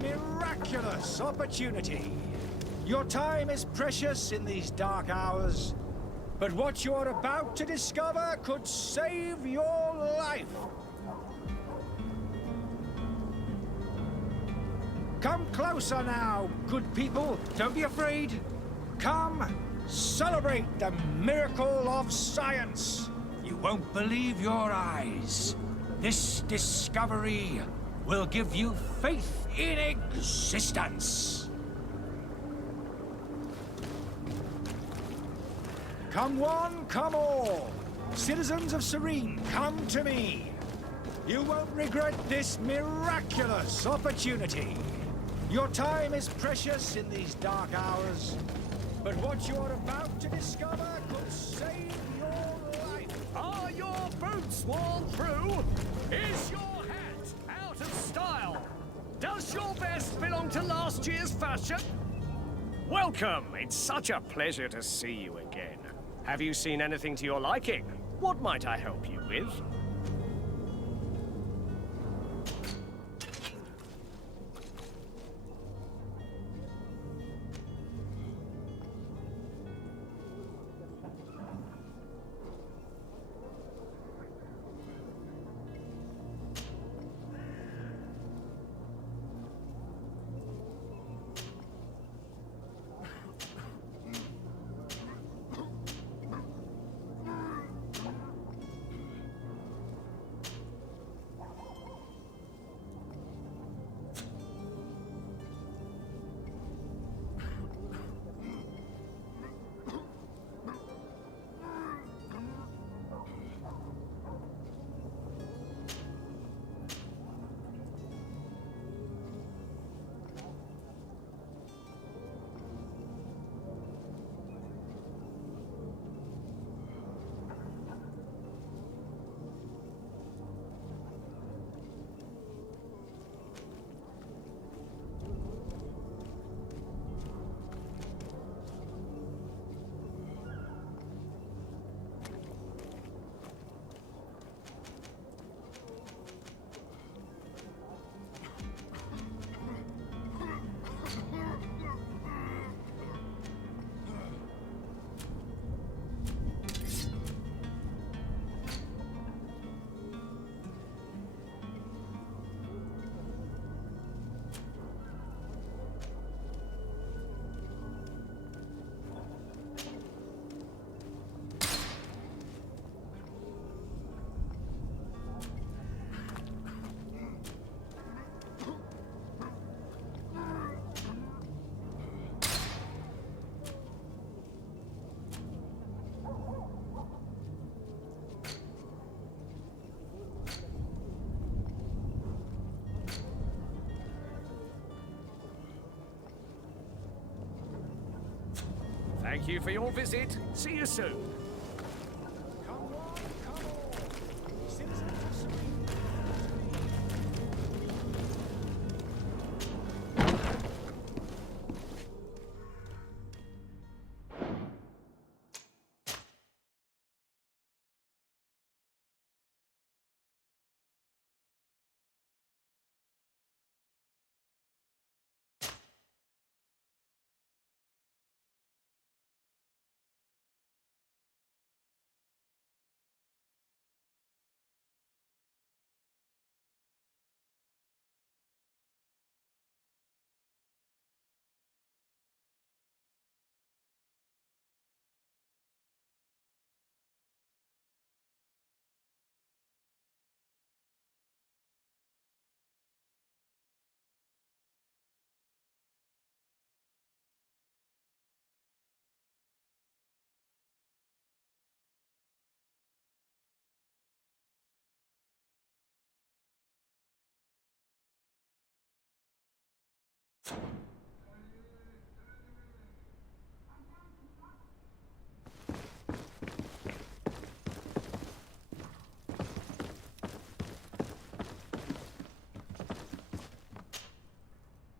miraculous opportunity. Your time is precious in these dark hours, but what you are about to discover could save your life. Come closer now, good people. Don't be afraid. Come, celebrate the miracle of science. You won't believe your eyes. This discovery will give you faith in existence. Come one, come all. Citizens of Serene, come to me. You won't regret this miraculous opportunity. Your time is precious in these dark hours, but what you are about to discover could save your life. Are your boots worn through? Is your hat out of style? Does your vest belong to last year's fashion? Welcome! It's such a pleasure to see you again. Have you seen anything to your liking? What might I help you with? Thank you for your visit. See you soon. Come one, come all. Citizens of Serene.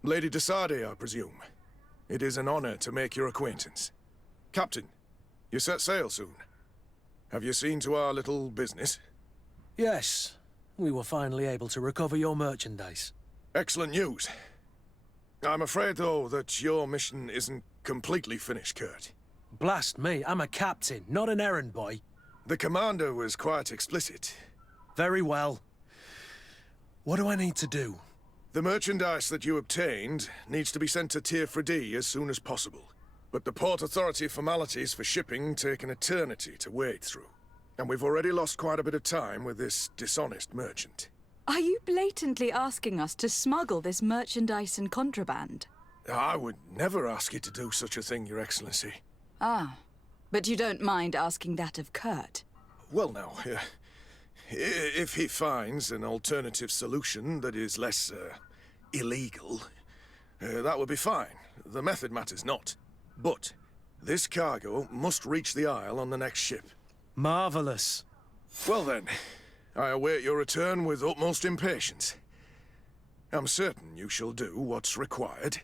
Lady de Sardet, I presume. It is an honor to make your acquaintance. Captain, you set sail soon. Have you seen to our little business? Yes. We were finally able to recover your merchandise. Excellent news. I'm afraid, though, that your mission isn't completely finished, Kurt. Blast me, I'm a captain, not an errand boy. The commander was quite explicit. Very well. What do I need to do? The merchandise that you obtained needs to be sent to Tier 4D as soon as possible. But the Port Authority formalities for shipping take an eternity to wade through. And we've already lost quite a bit of time with this dishonest merchant. Are you blatantly asking us to smuggle this merchandise and contraband? I would never ask you to do such a thing, Your Excellency. Ah, but you don't mind asking that of Kurt? Well, now, if he finds an alternative solution that is less, illegal, that would be fine. The method matters not. But this cargo must reach the Isle on the next ship. Marvelous. Well then, I await your return with utmost impatience. I'm certain you shall do what's required.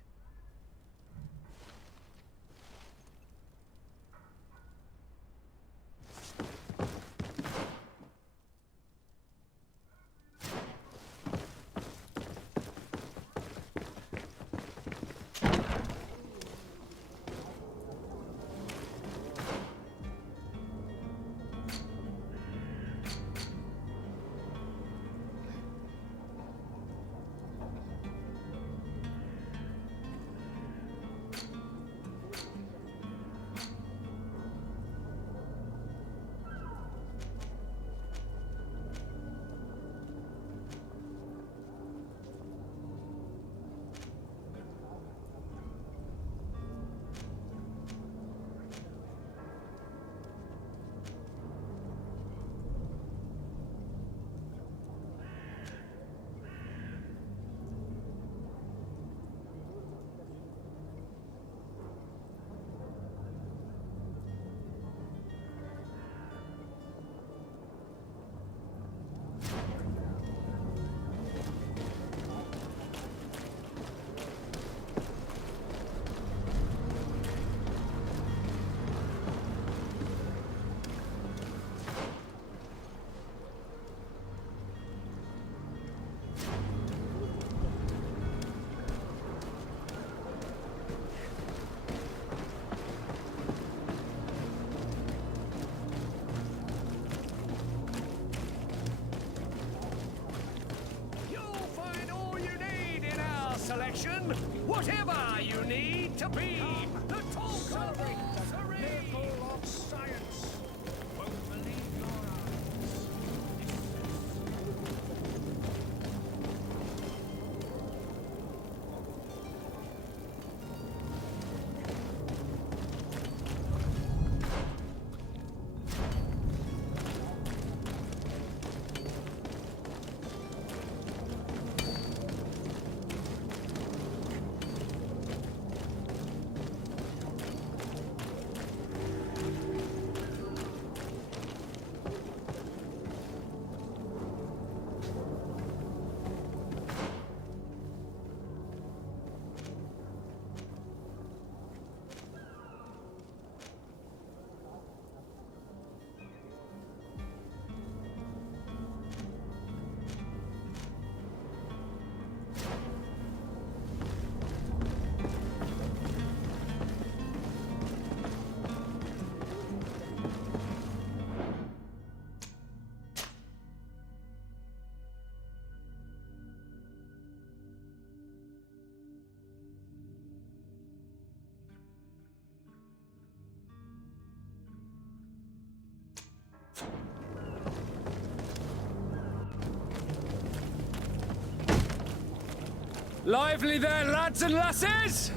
Whatever you need to be the talk of the Miracle of science. Won't believe your eyes. Lively there, lads and lasses!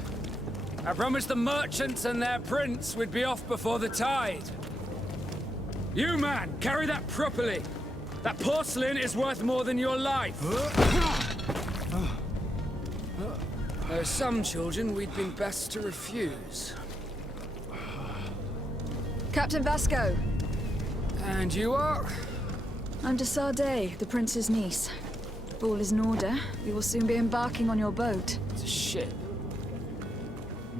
I promised the merchants and their prince we'd be off before the tide. You, man, carry that properly. That porcelain is worth more than your life. There are some children we'd been best to refuse. Captain Vasco, And you are? I'm de Sardet, the prince's niece. If all is in order, we will soon be embarking on your boat. It's a ship.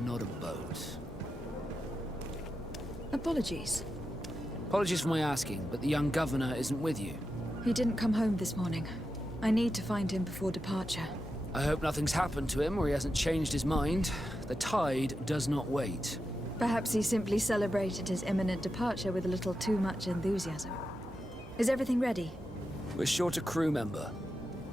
Not a boat. Apologies. Apologies for my asking, but the young governor isn't with you. He didn't come home this morning. I need to find him before departure. I hope nothing's happened to him or he hasn't changed his mind. The tide does not wait. Perhaps he simply celebrated his imminent departure with a little too much enthusiasm. Is everything ready? We're short a crew member.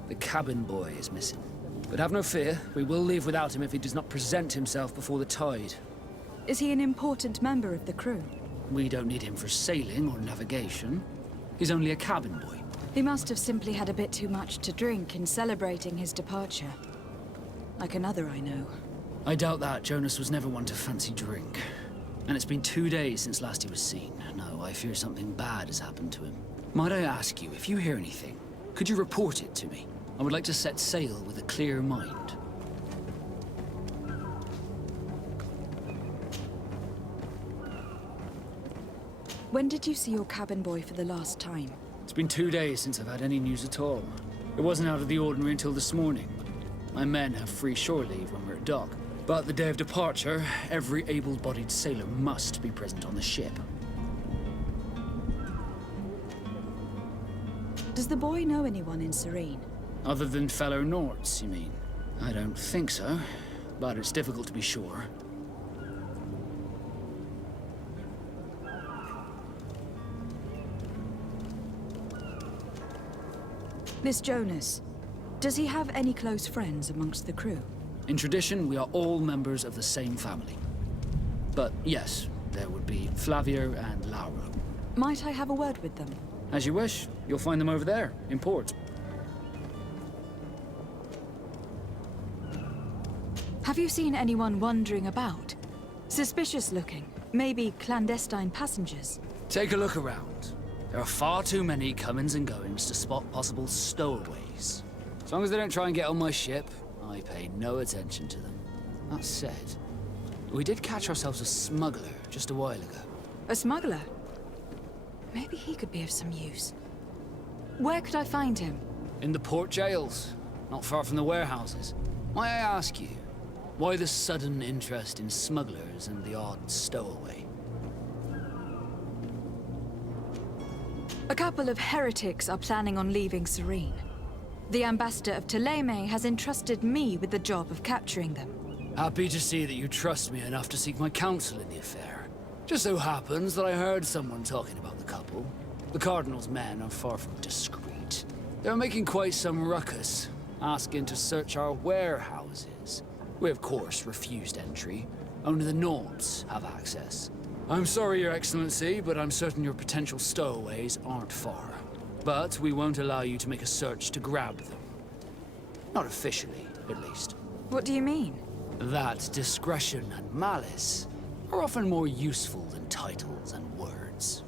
The cabin boy is missing. But have no fear, we will leave without him if he does not present himself before the tide. Is he an important member of the crew? We don't need him for sailing or navigation. He's only a cabin boy. He must have simply had a bit too much to drink in celebrating his departure. Like another I know. I doubt that. Jonas was never one to fancy drink. And it's been 2 days since last he was seen. No, I fear something bad has happened to him. Might I ask you, if you hear anything, could you report it to me? I would like to set sail with a clear mind. When did you see your cabin boy for the last time? It's been 2 days since I've had any news at all. It wasn't out of the ordinary until this morning. My men have free shore leave when we're at dock. But the day of departure, every able-bodied sailor must be present on the ship. Does the boy know anyone in Serene? Other than fellow Nords, you mean? I don't think so, but it's difficult to be sure. Miss Jonas, does he have any close friends amongst the crew? In tradition, we are all members of the same family. But yes, there would be Flavio and Laura. Might I have a word with them? As you wish. You'll find them over there, in port. Have you seen anyone wandering about? Suspicious looking. Maybe clandestine passengers. Take a look around. There are far too many comings and goings to spot possible stowaways. As long as they don't try and get on my ship, I pay no attention to them. That said, we did catch ourselves a smuggler just a while ago. A smuggler? Maybe he could be of some use. Where could I find him? In the port jails, not far from the warehouses. May I ask you, why the sudden interest in smugglers and the odd stowaway? A couple of heretics are planning on leaving Serene. The ambassador of Ptolemy has entrusted me with the job of capturing them. Happy to see that you trust me enough to seek my counsel in the affair. Just so happens that I heard someone talking about the couple. The Cardinal's men are far from discreet. They're making quite some ruckus, asking to search our warehouses. We, of course, refused entry. Only the Nords have access. I'm sorry, Your Excellency, but I'm certain your potential stowaways aren't far. But we won't allow you to make a search to grab them. Not officially, at least. What do you mean? That discretion and malice are often more useful than titles and words.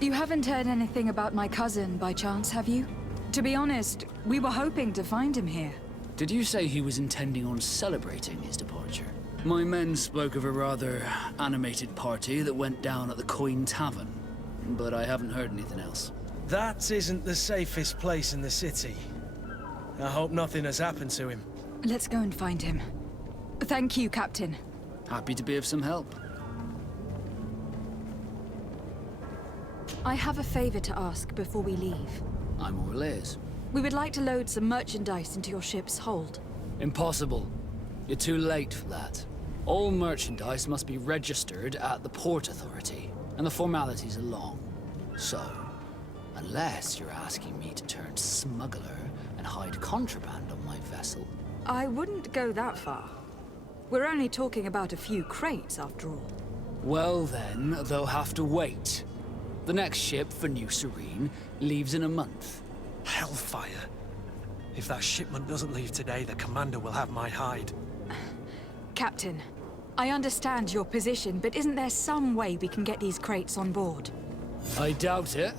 You haven't heard anything about my cousin by chance, have you? To be honest, we were hoping to find him here. Did you say he was intending on celebrating his departure? My men spoke of a rather animated party that went down at the Coin Tavern, but I haven't heard anything else. That isn't the safest place in the city. I hope nothing has happened to him. Let's go and find him. Thank you, Captain. Happy to be of some help. I have a favor to ask before we leave. I'm all ears. We would like to load some merchandise into your ship's hold. Impossible. You're too late for that. All merchandise must be registered at the Port Authority, and the formalities are long. So, unless you're asking me to turn smuggler and hide contraband on my vessel. I wouldn't go that far. We're only talking about a few crates, after all. Well then, they'll have to wait. The next ship for New Serene leaves in a month. Hellfire. If that shipment doesn't leave today, the commander will have my hide. Captain, I understand your position, but isn't there some way we can get these crates on board? I doubt it.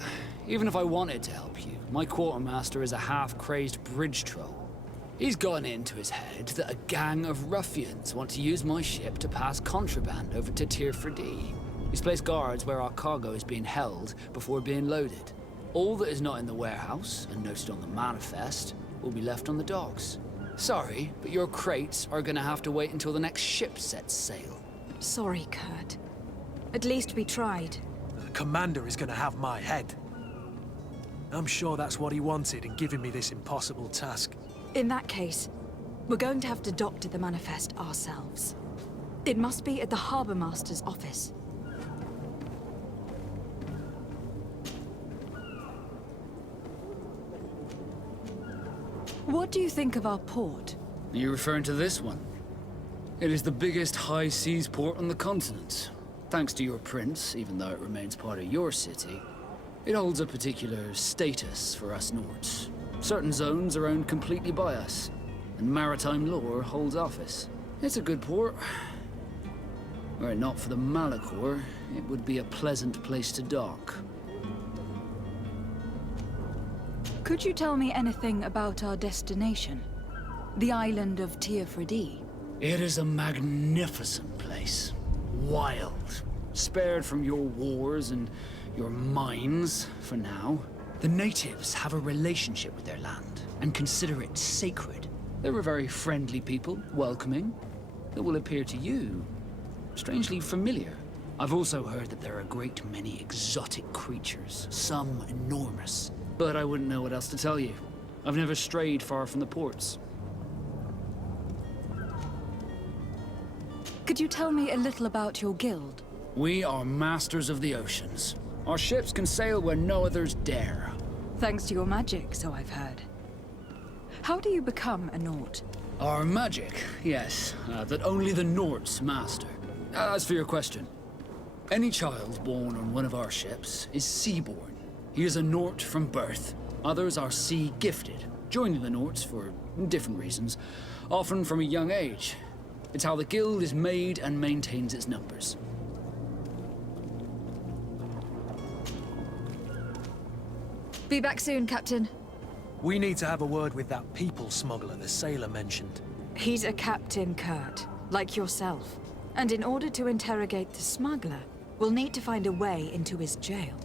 Even if I wanted to help you, my quartermaster is a half-crazed bridge troll. He's gotten it into his head that a gang of ruffians want to use my ship to pass contraband over to Tier 4D. He's placed guards where our cargo is being held before being loaded. All that is not in the warehouse, and noted on the manifest, will be left on the docks. Sorry, but your crates are gonna have to wait until the next ship sets sail. Sorry, Kurt. At least we tried. The commander is gonna have my head. I'm sure that's what he wanted in giving me this impossible task. In that case, we're going to have to doctor the manifest ourselves. It must be at the Harbour Master's office. What do you think of our port? Are you referring to this one? It is the biggest high seas port on the continent. Thanks to your prince, even though it remains part of your city, it holds a particular status for us Nords. Certain zones are owned completely by us, and maritime law holds office. It's a good port. Were it not for the Malachor, it would be a pleasant place to dock. Could you tell me anything about our destination? The island of Teofredi? It is a magnificent place. Wild. Spared from your wars and your mines, for now. The natives have a relationship with their land, and consider it sacred. They're a very friendly people, welcoming. That will appear to you strangely familiar. I've also heard that there are a great many exotic creatures, some enormous. But I wouldn't know what else to tell you. I've never strayed far from the ports. Could you tell me a little about your guild? We are masters of the oceans. Our ships can sail where no others dare. Thanks to your magic, so I've heard. How do you become a Nord? Our magic, yes, that only the Nords master. As for your question, any child born on one of our ships is seaborn. He is a Nord from birth. Others are sea-gifted, joining the Nords for different reasons, often from a young age. It's how the guild is made and maintains its numbers. Be back soon, Captain. We need to have a word with that people smuggler the sailor mentioned. He's a Captain Kurt, like yourself. And in order to interrogate the smuggler, we'll need to find a way into his jail.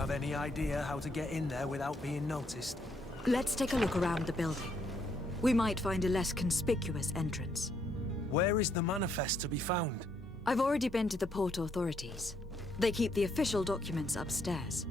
have any idea how to get in there without being noticed? Let's take a look around the building. We might find a less conspicuous entrance. Where is the manifest to be found? I've already been to the port authorities. They keep the official documents upstairs.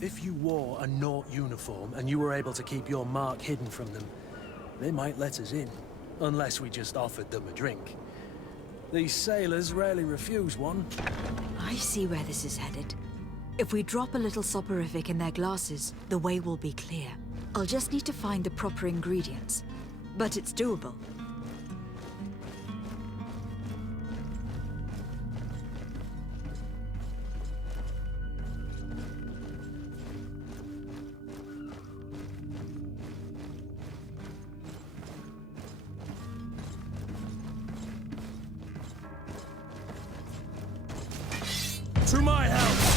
If you wore a Naut uniform and you were able to keep your mark hidden from them, they might let us in. Unless we just offered them a drink. These sailors rarely refuse one. I see where this is headed. If we drop a little soporific in their glasses, the way will be clear. I'll just need to find the proper ingredients. But it's doable. To my house!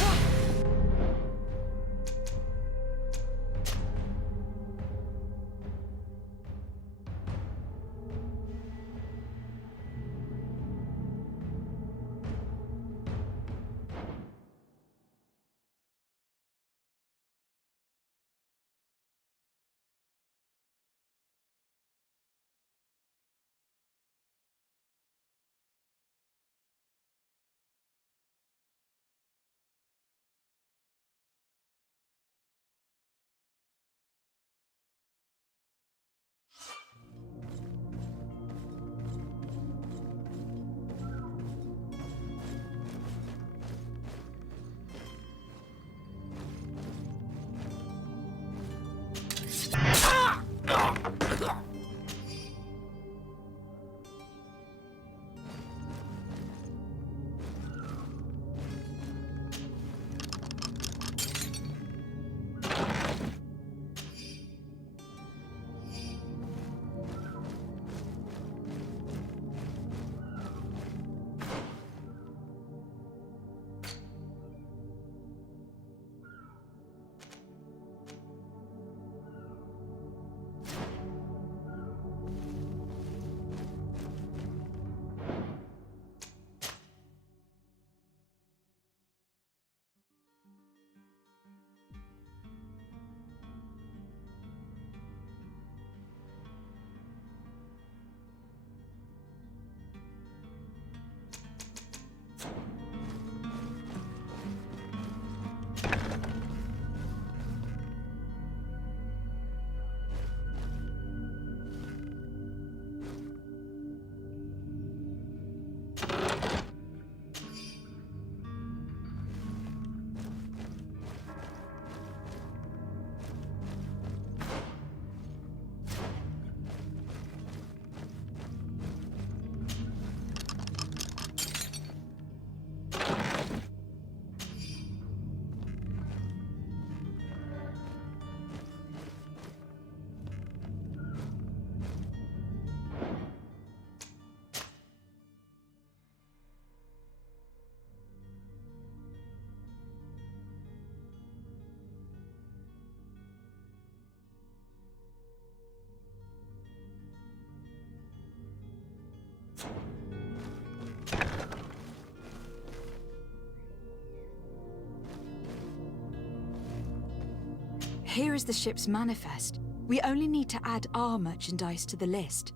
Here is the ship's manifest. We only need to add our merchandise to the list.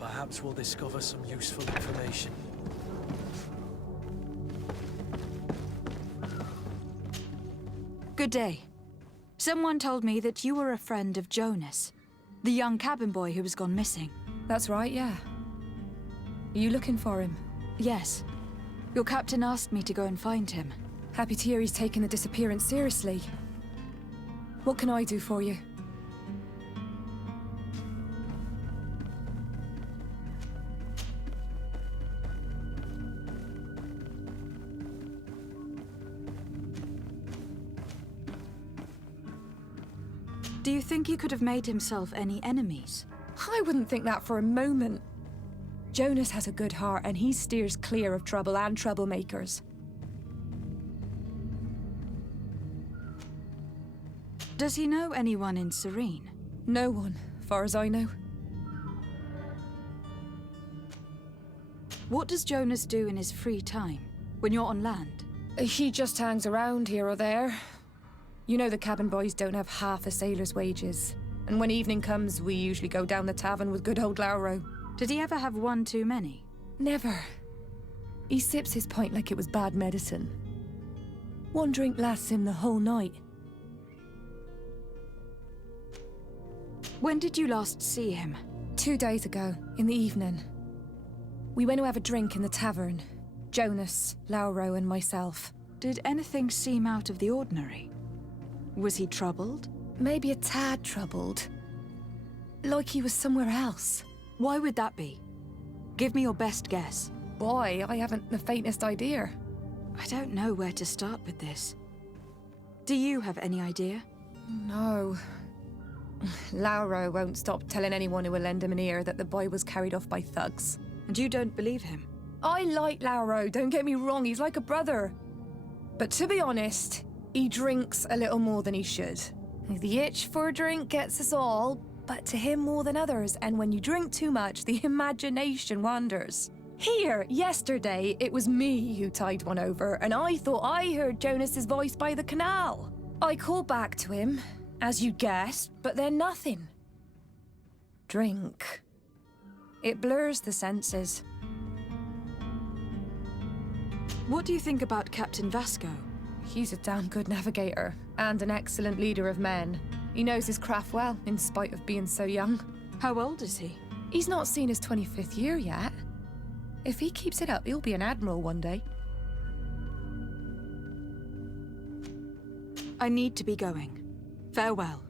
perhaps we'll discover some useful information. Good day. Someone told me that you were a friend of Jonas, the young cabin boy who has gone missing. That's right, yeah. Are you looking for him? Yes. Your captain asked me to go and find him. Happy to hear he's taking the disappearance seriously. What can I do for you? Do you think he could have made himself any enemies? I wouldn't think that for a moment. Jonas has a good heart and he steers clear of trouble and troublemakers. Does he know anyone in Serene? No one, far as I know. What does Jonas do in his free time, when you're on land? He just hangs around here or there. You know the cabin boys don't have half a sailor's wages. And when evening comes, we usually go down the tavern with good old Lauro. Did he ever have one too many? Never. He sips his pint like it was bad medicine. One drink lasts him the whole night. When did you last see him? 2 days ago, in the evening. We went to have a drink in the tavern. Jonas, Lauro, and myself. Did anything seem out of the ordinary? Was he troubled? Maybe a tad troubled. Like he was somewhere else. Why would that be? Give me your best guess. Why? I haven't the faintest idea. I don't know where to start with this. Do you have any idea? No. Lauro won't stop telling anyone who will lend him an ear that the boy was carried off by thugs. And you don't believe him? I like Lauro, don't get me wrong, he's like a brother. But to be honest, he drinks a little more than he should. The itch for a drink gets us all, but to him more than others, and when you drink too much, the imagination wanders. Here, yesterday, it was me who tied one over, and I thought I heard Jonas's voice by the canal. I called back to him, as you guessed, but then nothing. Drink. It blurs the senses. What do you think about Captain Vasco? He's a damn good navigator, and an excellent leader of men. He knows his craft well, in spite of being so young. How old is he? He's not seen his 25th year yet. If he keeps it up, he'll be an admiral one day. I need to be going. Farewell.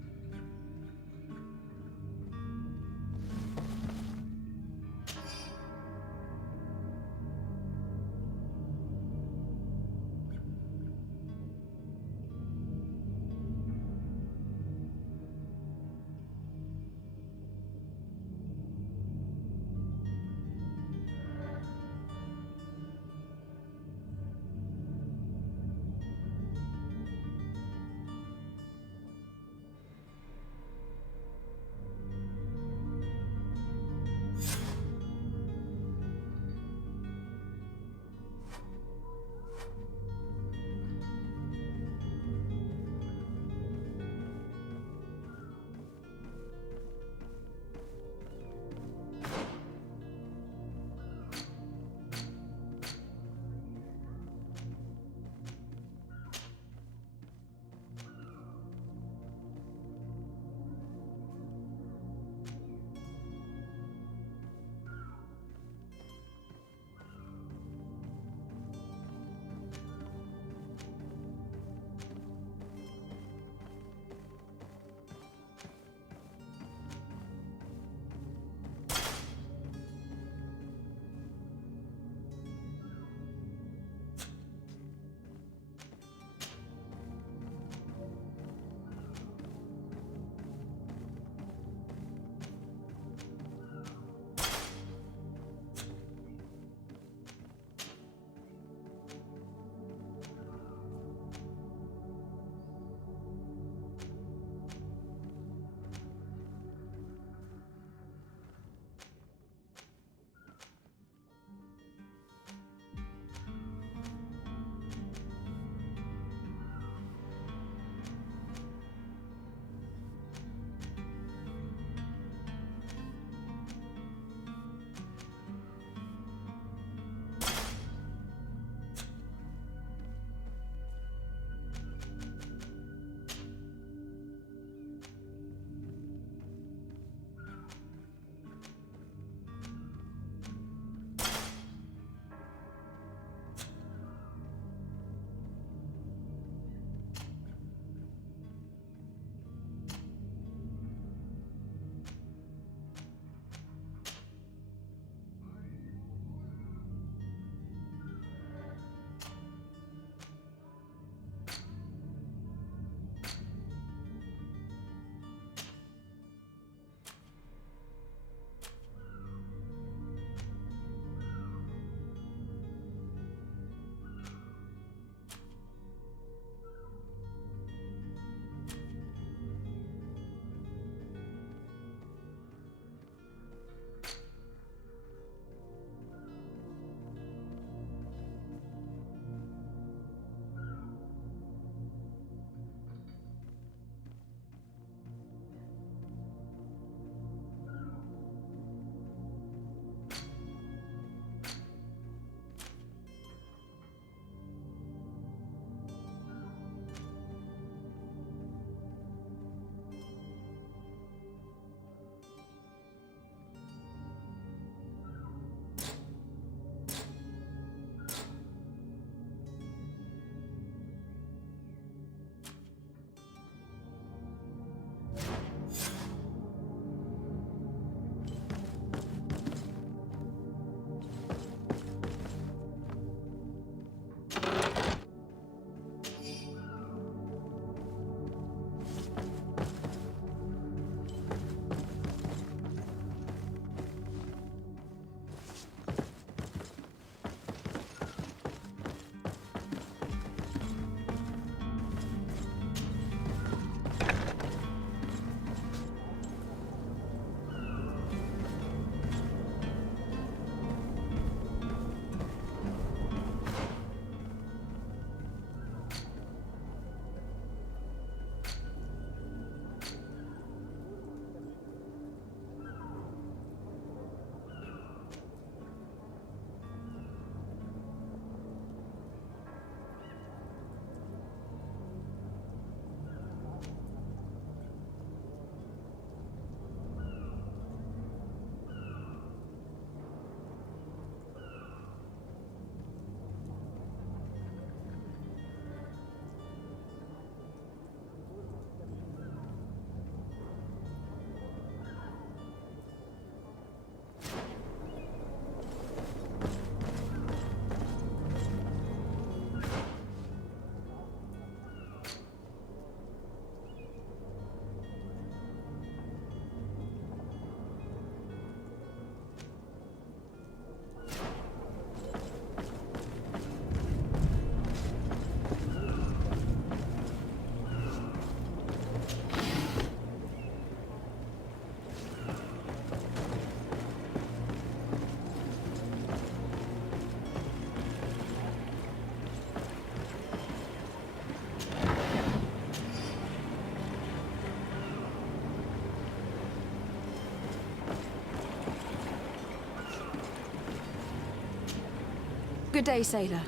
Good day, sailor.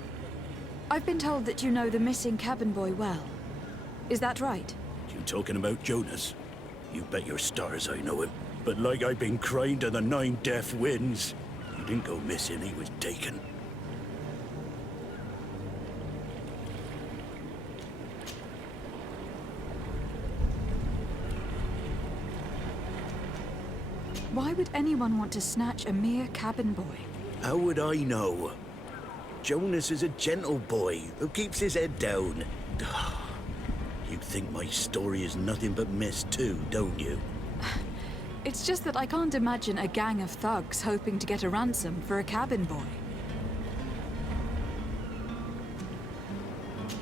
I've been told that you know the missing cabin boy well. Is that right? You talking about Jonas? You bet your stars I know him. But like I've been crying to the 9 deaf winds, he didn't go missing, he was taken. Why would anyone want to snatch a mere cabin boy? How would I know? Jonas is a gentle boy who keeps his head down. You think my story is nothing but mist too, don't you? It's just that I can't imagine a gang of thugs hoping to get a ransom for a cabin boy.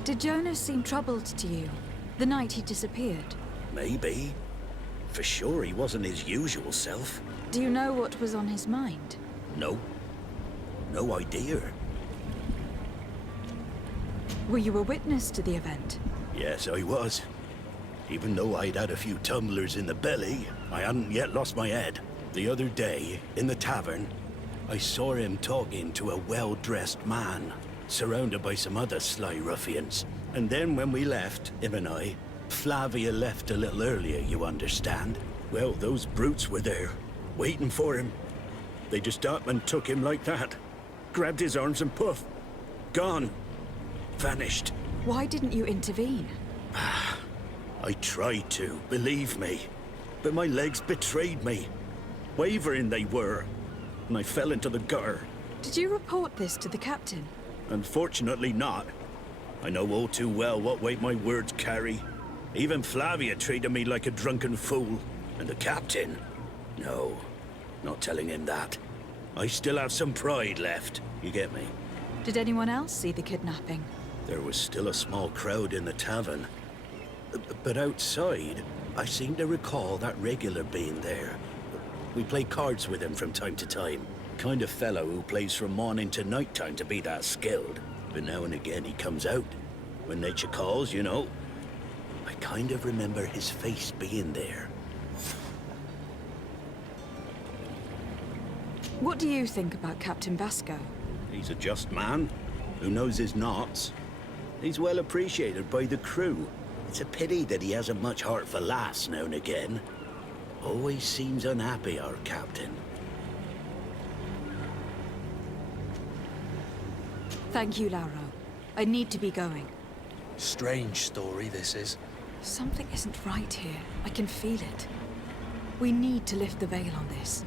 Did Jonas seem troubled to you the night he disappeared? Maybe. For sure he wasn't his usual self. Do you know what was on his mind? No. No idea. Were you a witness to the event? Yes, I was. Even though I'd had a few tumblers in the belly, I hadn't yet lost my head. The other day, in the tavern, I saw him talking to a well-dressed man, surrounded by some other sly ruffians. And then when we left, him and I, Flavia left a little earlier, you understand? Well, those brutes were there, waiting for him. They just up and took him like that. Grabbed his arms and poof. Gone. Vanished. Why didn't you intervene? I tried to, believe me. But my legs betrayed me. Wavering they were. And I fell into the gutter. Did you report this to the captain? Unfortunately not. I know all too well what weight my words carry. Even Flavia treated me like a drunken fool. And the captain? No, not telling him that. I still have some pride left, you get me? Did anyone else see the kidnapping? There was still a small crowd in the tavern. But outside, I seem to recall that regular being there. We play cards with him from time to time. Kind of fellow who plays from morning to night time to be that skilled. But now and again he comes out. When nature calls, you know. I kind of remember his face being there. What do you think about Captain Vasco? He's a just man who knows his knots. He's well appreciated by the crew. It's a pity that he hasn't much heart for laughs now and again. Always seems unhappy, our captain. Thank you, Lauro. I need to be going. Strange story, this is. Something isn't right here. I can feel it. We need to lift the veil on this.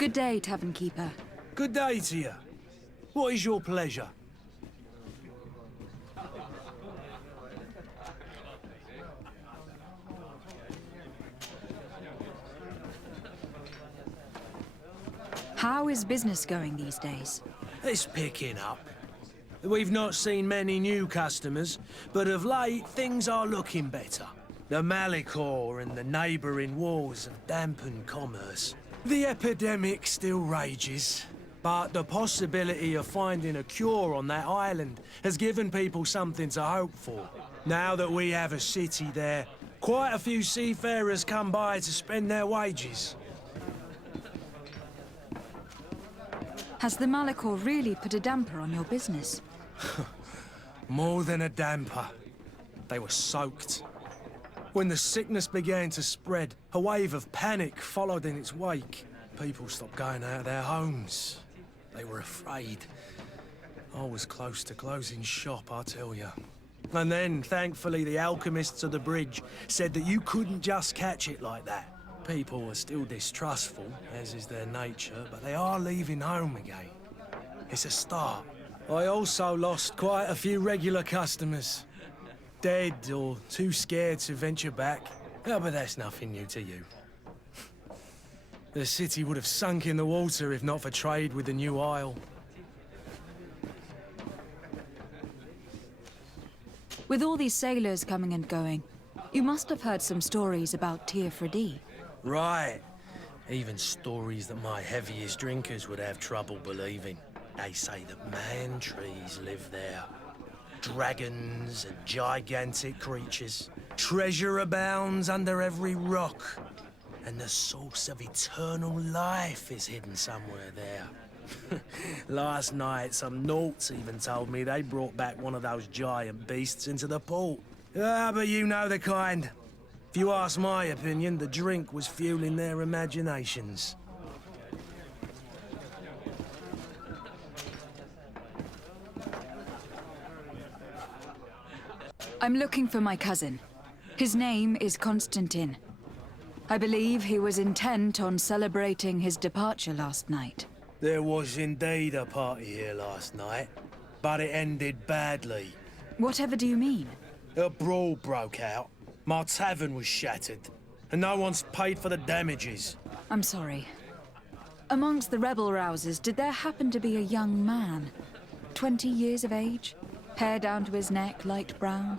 Good day, Tavern Keeper. Good day to you. What is your pleasure? How is business going these days? It's picking up. We've not seen many new customers, but of late, things are looking better. The Malicor and the neighbouring wars have dampened commerce. The epidemic still rages, but the possibility of finding a cure on that island has given people something to hope for. Now that we have a city there, quite a few seafarers come by to spend their wages. Has the Malicor really put a damper on your business? More than a damper. They were soaked. When the sickness began to spread, a wave of panic followed in its wake. People stopped going out of their homes. They were afraid. I was close to closing shop, I tell you. And then, thankfully, the alchemists of the bridge said that you couldn't just catch it like that. People are still distrustful, as is their nature, but they are leaving home again. It's a start. I also lost quite a few regular customers. Dead or too scared to venture back. Oh, but that's nothing new to you. The city would have sunk in the water if not for trade with the new isle. With all these sailors coming and going, you must have heard some stories about Teofredi. Right. Even stories that my heaviest drinkers would have trouble believing. They say that man-trees live there. Dragons and gigantic creatures. Treasure abounds under every rock. And the source of eternal life is hidden somewhere there. Last night, some Nauts even told me they brought back one of those giant beasts into the port. Ah, but you know the kind. If you ask my opinion, the drink was fueling their imaginations. I'm looking for my cousin. His name is Constantine. I believe he was intent on celebrating his departure last night. There was indeed a party here last night, but it ended badly. Whatever do you mean? A brawl broke out. My tavern was shattered, and no one's paid for the damages. I'm sorry. Amongst the rebel rousers, did there happen to be a young man? 20 years of age? Hair down to his neck, light brown?